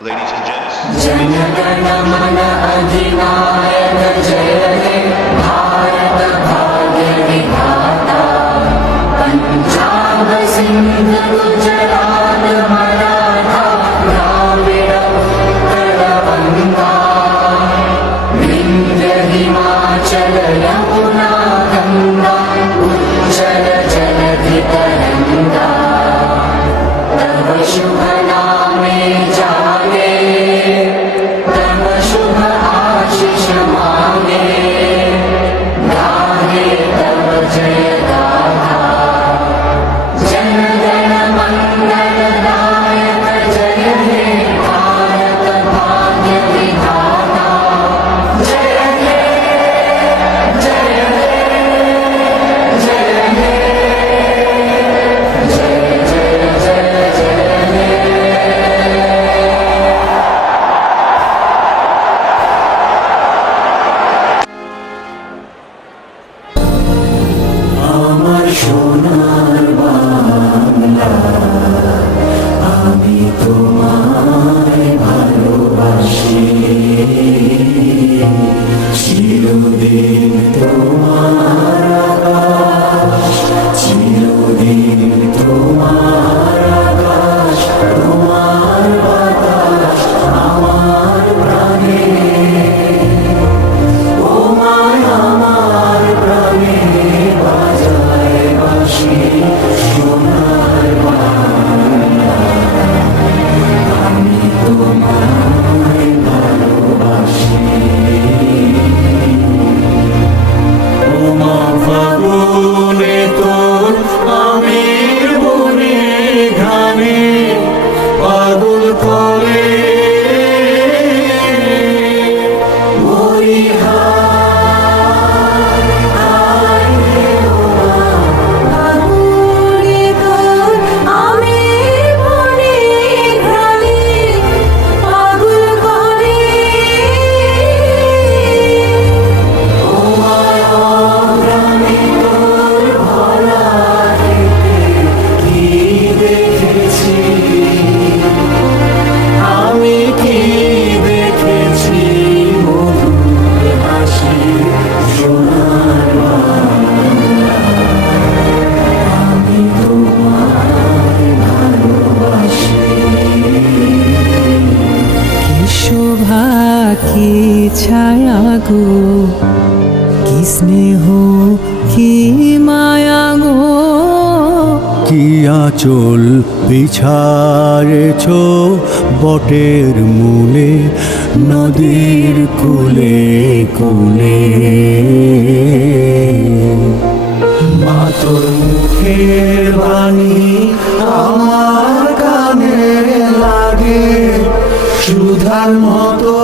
Ladies and gents. Jana Gana मन अधिनायक जय हे भारत भाग्य विधाता पंजाब सिंध गुजरात मराठा द्राविड़ उत्कल गंगा विंध्य हिमाचल यमुना गंगा उज्जल जलधि तरंगा तव शुभ नामे जागे तव शुभ आशीष मांगे गाहे तव जय गाथा जन गण मंगल दायक जय हे भारत भाग्य विधाता जय हे जय हे जय हे जय जय जय जय हे আমার সোনার বাংলা আমি তোমায় ভালোবাসি চিরদিন তোমার আকাশ চিরদিন তোমার আকাশ তোমার বাতাস আমার প্রাণে ও মায় আমার প্রাণে বাজায় বাঁশি সোনার বাংলা আমি তোমায় ভালোবাসি ও মা ফাগুনে তোর আমির বনে ঘামে পাগল করে ফাগুনে তোর আমের বনে ঘ্রাণে পাগল করে আমি কি দেখেছি মধুর হাসি সোনার বাংলা আমি তোমায় ভালোবাসি কি শোভা কি ছায়া গো কি স্নেহ কি মায়া গো কি আঁচল বিছারেছ বটের মূলে নদীর কূলে কূলে মা তোর মুখের বাণী আমার কানে লাগে সুধার মতো